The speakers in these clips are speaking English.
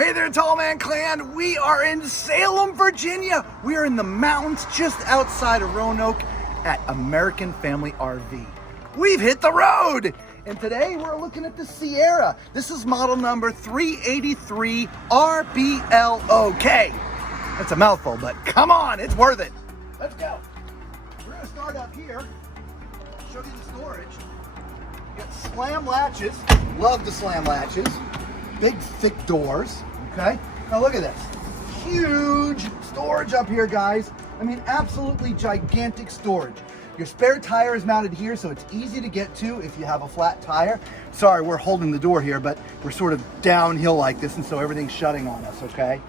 Hey there, Tall Man Clan. We are in Salem, Virginia. We are in the mountains just outside of Roanoke at American Family RV. We've hit the road. And today we're looking at the Sierra. This is model number 383 RBLOK. That's a mouthful, but come on, it's worth it. Let's go. We're gonna start up here. Show you the storage. You got slam latches. Love the slam latches. Big, thick doors, okay? Now look at this. Huge storage up here, guys. I mean, absolutely gigantic storage. Your spare tire is mounted here, so it's easy to get to if you have a flat tire. Sorry, we're holding the door here, but we're sort of downhill like this, and so everything's shutting on us, okay?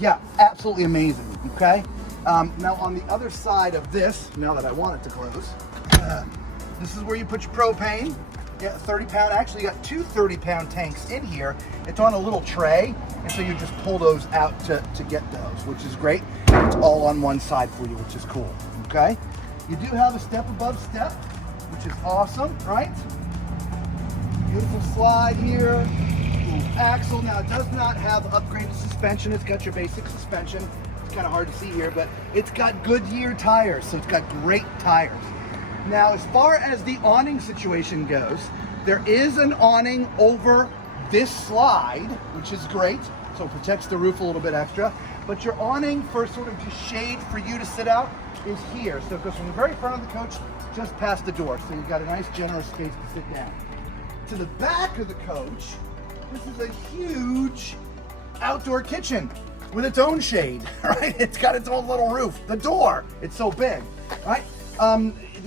Yeah, absolutely amazing, okay? Now on the other side of this, now that I want it to close, this is where you put your propane. Yeah, 30-pound, actually you got two 30-pound tanks in here. It's on a little tray, and so you just pull those out to get those, which is great. It's all on one side for you, which is cool, okay? You do have a step above step, which is awesome, right? Beautiful slide here, little axle. Now it does not have upgraded suspension. It's got your basic suspension. It's kind of hard to see here, but it's got Goodyear tires, so it's got great tires. Now, as far as the awning situation goes, there is an awning over this slide, which is great. So it protects the roof a little bit extra. But your awning for sort of just shade for you to sit out is here. So it goes from the very front of the coach just past the door. So you've got a nice generous space to sit down. To the back of the coach, this is a huge outdoor kitchen with its own shade, right? It's got its own little roof. The door, it's so big, right?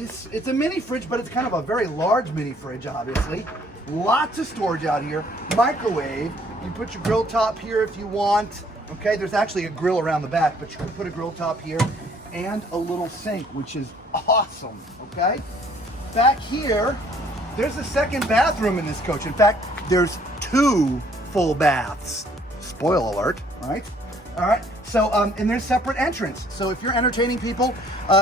It's a mini fridge, but it's kind of a very large mini fridge, obviously. Lots of storage out here. Microwave. You put your grill top here if you want. Okay, there's actually a grill around the back, but you can put a grill top here and a little sink, which is awesome, okay? Back here, there's a second bathroom in this coach. In fact, there's two full baths. Spoil alert, right? All right, so, and there's separate entrance. So if you're entertaining people,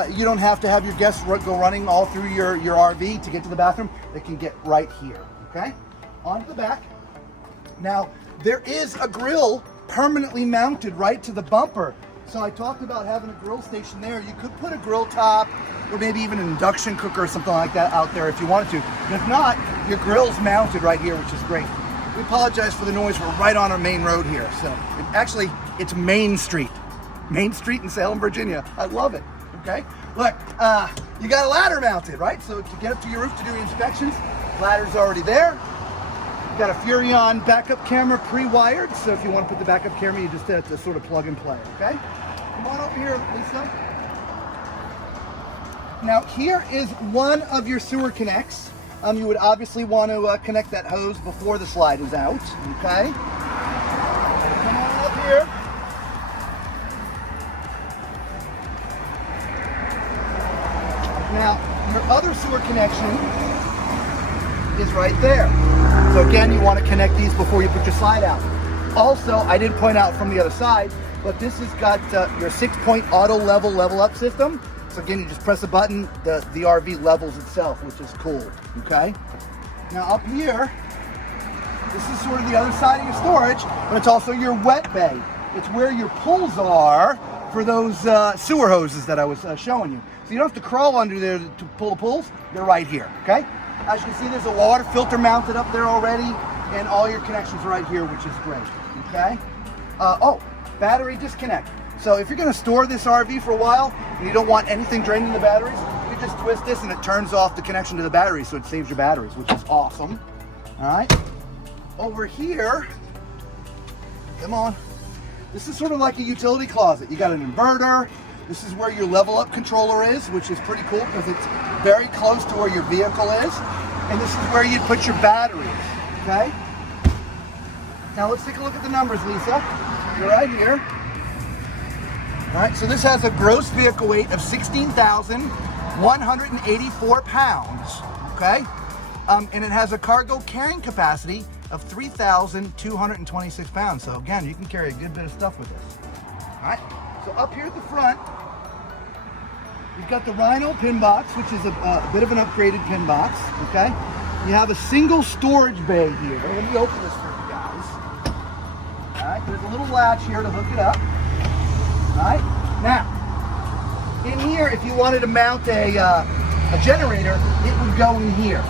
you don't have to have your guests go running all through your RV to get to the bathroom. They can get right here, okay? On to the back. Now, there is a grill permanently mounted right to the bumper. So I talked about having a grill station there. You could put a grill top or maybe even an induction cooker or something like that out there if you wanted to. And if not, your grill's mounted right here, which is great. We apologize for the noise. We're right on our main road here. So actually, it's Main Street. Main Street in Salem, Virginia. I love it, okay? Look, you got a ladder mounted, right? So to get up to your roof to do your inspections, ladder's already there. You've got a Furrion backup camera pre-wired. So if you want to put the backup camera, you just have to sort of plug and play, okay? Come on over here, Lisa. Now here is one of your sewer connects. You would obviously want to connect that hose before the slide is out, okay? Come on up here. Now, your other sewer connection is right there. So again, you want to connect these before you put your slide out. Also, I did point out from the other side, but this has got your 6-point auto level up system. So again, you just press a button, the RV levels itself, which is cool, okay? Now up here, this is sort of the other side of your storage, but it's also your wet bay. It's where your pulls are for those sewer hoses that I was showing you. So you don't have to crawl under there to pull the pulls, they're right here, okay? As you can see, there's a water filter mounted up there already, and all your connections are right here, which is great, okay? Oh, battery disconnect. So if you're gonna store this RV for a while and you don't want anything draining the batteries, you just twist this and it turns off the connection to the battery, so it saves your batteries, which is awesome. All right, over here, come on. This is sort of like a utility closet. You got an inverter. This is where your level up controller is, which is pretty cool because it's very close to where your vehicle is. And this is where you'd put your batteries, okay? Now let's take a look at the numbers, Lisa. You're right here. All right, so this has a gross vehicle weight of 16,184 pounds, okay? And it has a cargo carrying capacity of 3,226 pounds. So again, you can carry a good bit of stuff with this. All right, so up here at the front, you've got the Rhino pin box, which is a bit of an upgraded pin box, okay? You have a single storage bay here. Let me open this for you guys. All right, there's a little latch here to hook it up. All right, now, in here, if you wanted to mount a generator, it would go in here.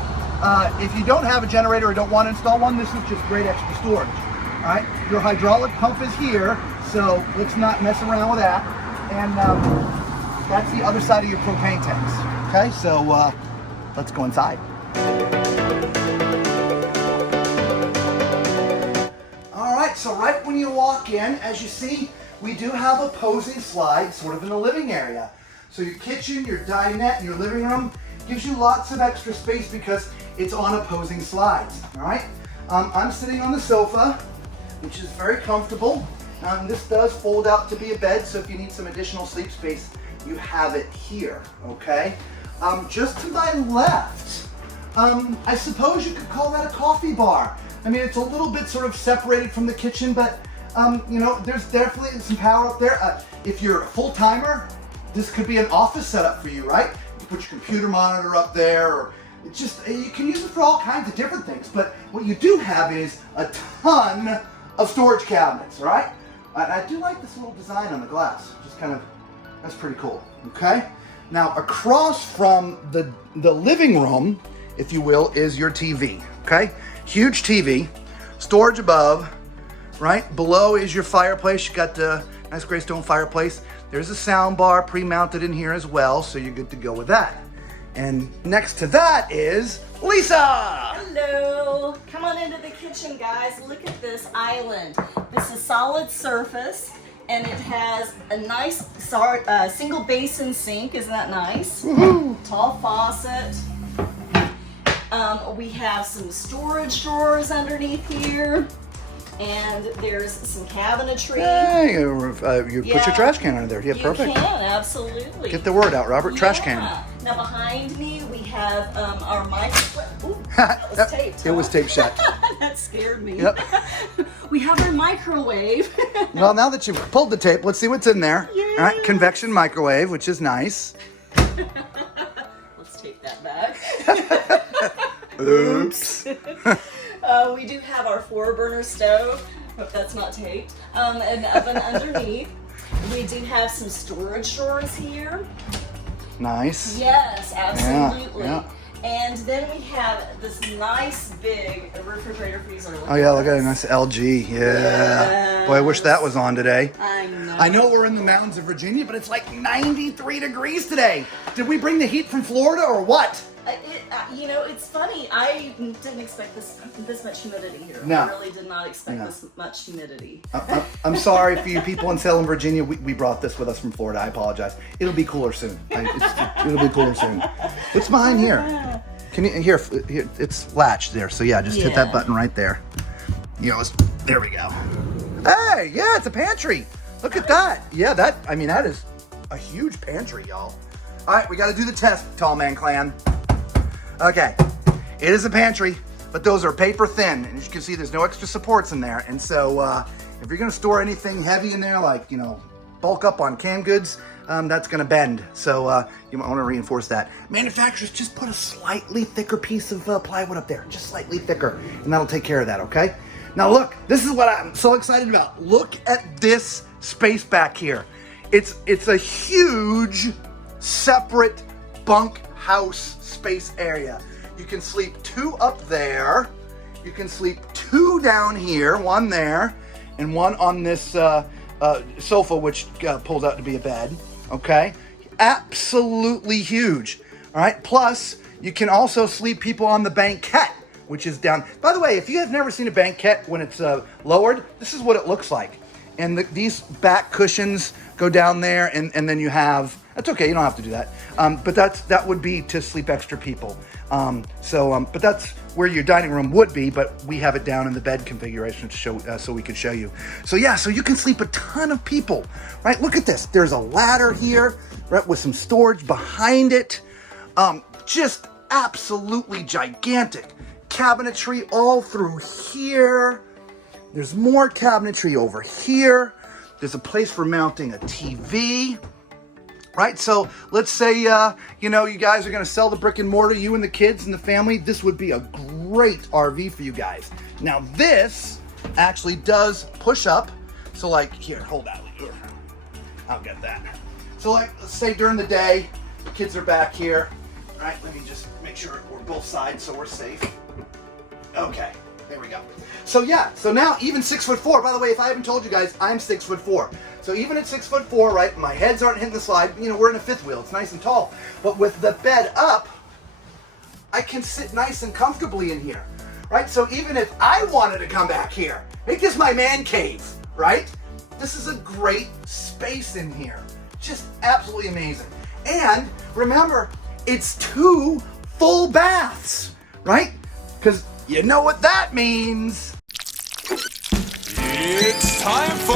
If you don't have a generator or don't want to install one, this is just great extra storage. All right, your hydraulic pump is here, so let's not mess around with that. And that's the other side of your propane tanks. Okay, so let's go inside. All right, so right when you walk in, as you see, we do have opposing slides sort of in the living area. So your kitchen, your dinette, and your living room gives you lots of extra space because it's on opposing slides, all right? I'm sitting on the sofa, which is very comfortable. This does fold out to be a bed, so if you need some additional sleep space, you have it here, okay? Just to my left, I suppose you could call that a coffee bar. I mean, it's a little bit sort of separated from the kitchen, but you know, there's definitely some power up there. If you're a full-timer, this could be an office setup for you, right? You can put your computer monitor up there, or it's just, you can use it for all kinds of different things. But what you do have is a ton of storage cabinets, all right? I do like this little design on the glass. Just kind of, that's pretty cool, okay? Now, across from the living room, if you will, is your TV, okay? Huge TV, storage above, right? Below is your fireplace. You got the nice gray stone fireplace. There's a sound bar pre-mounted in here as well, so you're good to go with that. And next to that is Lisa! Hello! Come on into the kitchen, guys. Look at this island. This is solid surface, and it has a nice single basin sink. Isn't that nice? Woohoo! Tall faucet. We have some storage drawers underneath here. And there's some cabinetry. Hey, you put your trash can under there. Yeah, perfect. You can, absolutely. Get the word out, Robert. Trash can. Now behind me we have our microwave. Ooh, that was taped. It was taped shut. That scared me. Yep. We have our mmicrowave. Well, now that you've pulled the tape, let's see what's in there. Yes. All right, convection microwave, which is nice. Let's take that back. Oops. We do have our 4-burner stove. Hope that's not taped. An oven underneath. We do have some storage drawers here. Nice. Yes, absolutely. Yeah. And then we have this nice big refrigerator freezer. Oh yeah, look at a nice LG. Yeah. Yes. Boy, I wish that was on today. I know. We're in the mountains of Virginia, but it's like 93 degrees today. Did we bring the heat from Florida or what? You know, it's funny. I didn't expect this much humidity here. No. I really did not expect this much humidity. I'm sorry for you people in Salem, Virginia. We brought this with us from Florida. I apologize. It'll be cooler soon. It'll be cooler soon. What's behind here? Can you here? It's latched there. So yeah, just hit that button right there. You know, there we go. Hey, yeah, it's a pantry. Look at that. Yeah, that is a huge pantry, y'all. All right, we got to do the test, Tall Man Clan. Okay, it is a pantry, but those are paper thin, and as you can see, there's no extra supports in there. And so, if you're gonna store anything heavy in there, like, you know, bulk up on canned goods, that's gonna bend. So you might wanna reinforce that. Manufacturers just put a slightly thicker piece of plywood up there, just slightly thicker, and that'll take care of that, okay? Now look, this is what I'm so excited about. Look at this space back here. It's a huge, separate bunk house space area. You can sleep 2 up there. You can sleep 2 down here, 1 there, and 1 on this sofa, which pulls out to be a bed. Okay, absolutely huge. All right. Plus, you can also sleep people on the banquette, which is down. By the way, if you have never seen a banquette when it's lowered, this is what it looks like. And these back cushions go down there, and then you have. That's okay, you don't have to do that. But that would be to sleep extra people. But that's where your dining room would be, but we have it down in the bed configuration to show, so we could show you. So yeah, so you can sleep a ton of people, right? Look at this. There's a ladder here, right, with some storage behind it. Just absolutely gigantic. Cabinetry all through here. There's more cabinetry over here. There's a place for mounting a TV. Right, so let's say, you know, you guys are gonna sell the brick and mortar, you and the kids and the family, this would be a great RV for you guys. Now this actually does push up. So like, here, hold that. Here. I'll get that. So like, let's say during the day, the kids are back here. All right, let me just make sure we're both sides so we're safe. Okay, there we go. So yeah, so now even 6'4", by the way, if I haven't told you guys, I'm 6'4". So even at 6'4", right, my heads aren't hitting the slide. You know, we're in a fifth wheel, it's nice and tall. But with the bed up, I can sit nice and comfortably in here, right? So even if I wanted to come back here, make this my man cave, right? This is a great space in here. Just absolutely amazing. And remember, it's 2 full baths, right? Because you know what that means. It's time for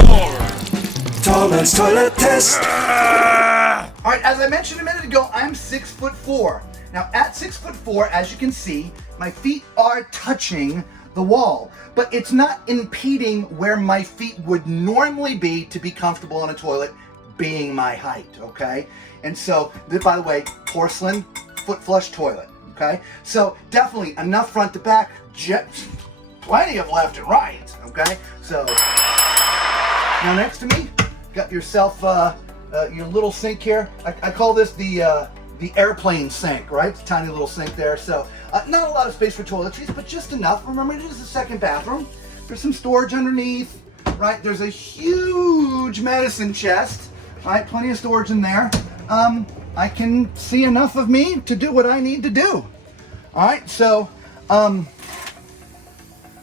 Tallman's Toilet Test. All right, as I mentioned a minute ago, I'm 6'4". Now at 6'4", as you can see, my feet are touching the wall, but it's not impeding where my feet would normally be to be comfortable on a toilet, being my height, okay? And so, by the way, porcelain foot flush toilet, okay? So definitely enough front to back, plenty of left and right, okay? So now next to me, got yourself your little sink here. I call this the airplane sink, right? Tiny little sink there. So not a lot of space for toiletries, but just enough. Remember, it is a second bathroom. There's some storage underneath, right? There's a huge medicine chest, right? Plenty of storage in there. I can see enough of me to do what I need to do. All right, so I'm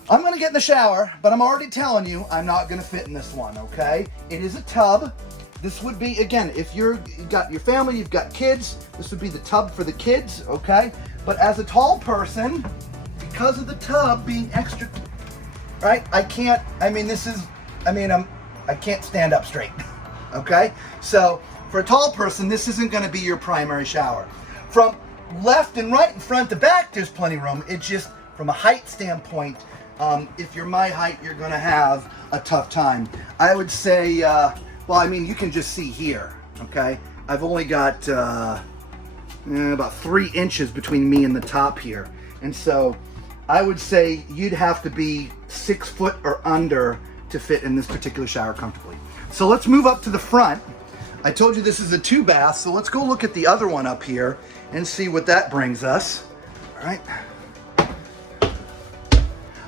gonna get in the shower, but I'm already telling you, I'm not gonna fit in this one, okay? It is a tub. This would be, again, if you've got your family, you've got kids, this would be the tub for the kids, okay? But as a tall person, because of the tub being extra, right? I can't stand up straight, okay? So for a tall person, this isn't gonna be your primary shower. From left and right and front to back, there's plenty of room. It's just from a height standpoint, if you're my height, you're gonna have a tough time. I would say, well, I mean, you can just see here, okay? I've only got about 3 inches between me and the top here. And so I would say you'd have to be 6 foot or under to fit in this particular shower comfortably. So let's move up to the front. I told you this is a 2 bath, so let's go look at the other one up here and see what that brings us. All right.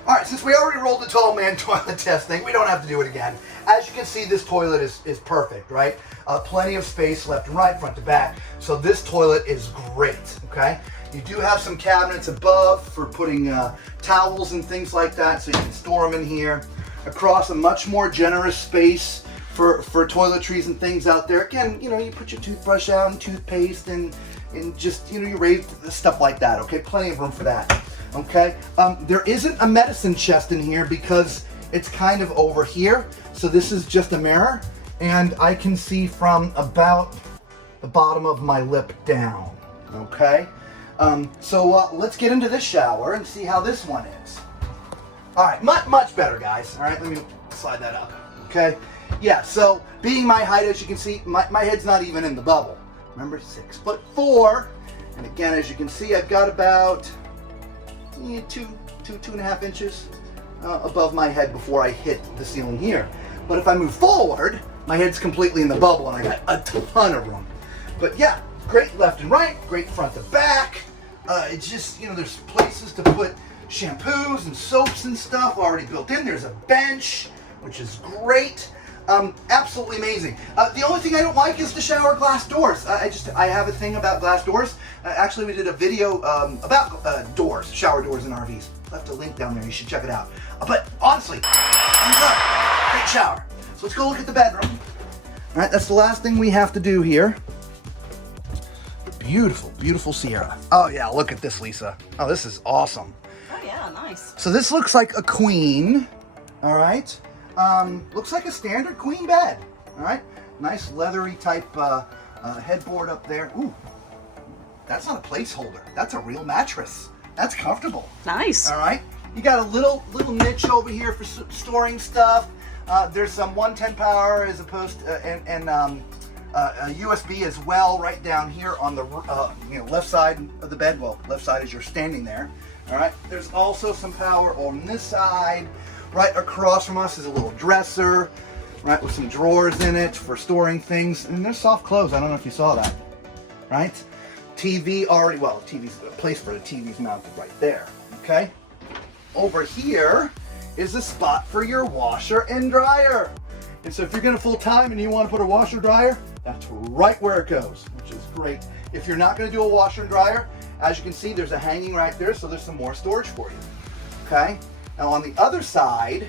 All right, since we already rolled the tall man toilet test thing, we don't have to do it again. As you can see, this toilet is perfect, right? Plenty of space left and right, front to back. So this toilet is great, okay? You do have some cabinets above for putting towels and things like that, so you can store them in here. Across a much more generous space for toiletries and things out there. Again, you know, you put your toothbrush out and toothpaste and just, you know, you raise stuff like that, okay? Plenty of room for that, okay? There isn't a medicine chest in here because it's kind of over here. So this is just a mirror, and I can see from about the bottom of my lip down, okay? So let's get into this shower and see how this one is. All right, much better, guys. All right, let me slide that up, okay? Yeah, so being my height, as you can see, my head's not even in the bubble. Remember, 6'4", and again, as you can see, I've got about 2.5 inches above my head before I hit the ceiling here. But if I move forward, my head's completely in the bubble and I got a ton of room. But yeah, great left and right, great front to back. It's just, you know, there's places to put shampoos and soaps and stuff already built in. There's a bench, which is great. Absolutely amazing. The only thing I don't like is the shower glass doors. I have a thing about glass doors. Actually, we did a video about doors, shower doors in RVs. Left a link down there. You should check it out. But honestly, thumbs up. Great shower. So let's go look at the bedroom. All right, that's the last thing we have to do here. Beautiful, beautiful Sierra. Oh yeah, look at this, Lisa. Oh, this is awesome. Oh yeah, nice. So this looks like a queen. All right. Looks like a standard queen bed. All right. Nice leathery type headboard up there. Ooh, that's not a placeholder. That's a real mattress. That's comfortable. Nice. All right. You got a little niche over here for storing stuff. There's some 110 power as opposed to, and a USB as well right down here on the left side of the bed. Well, left side as you're standing there. All right. There's also some power on this side Right across from us is a little dresser, right, with some drawers in it for storing things. And there's soft clothes. I don't know if you saw that, right? TV already, well, TV's a place for the TV's mounted right there, okay? Over here is a spot for your washer and dryer. And so if you're gonna full time and you wanna put a washer dryer, that's right where it goes, which is great. If you're not gonna do a washer and dryer, as you can see, there's a hanging right there, so there's some more storage for you, okay? Now on the other side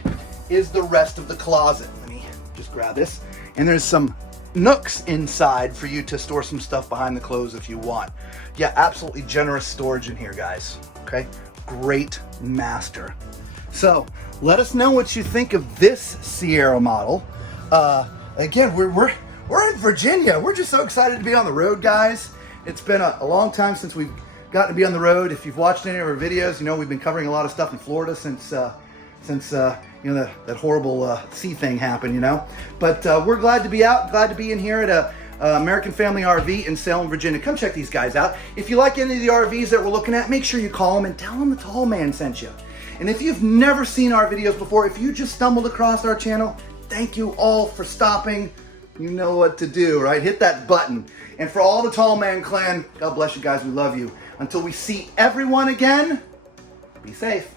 is the rest of the closet. Let me just grab this. And there's some nooks inside for you to store some stuff behind the clothes if you want. Yeah, absolutely generous storage in here, guys, okay? Great master. So let us know what you think of this Sierra model. Again, we're in Virginia. We're just so excited to be on the road, guys. It's been a long time since we've gotten to be on the road. If you've watched any of our videos, you know we've been covering a lot of stuff in Florida since you know that horrible sea thing happened, you know. But we're glad to be out, glad to be in here at American Family RV in Salem, Virginia. Come check these guys out. If you like any of the RVs that we're looking at, make sure you call them and tell them the Tall Man sent you. And if you've never seen our videos before, if you just stumbled across our channel, thank you all for stopping. You know what to do, right? Hit that button. And for all the Tall Man clan, God bless you guys. We love you. Until we see everyone again, be safe.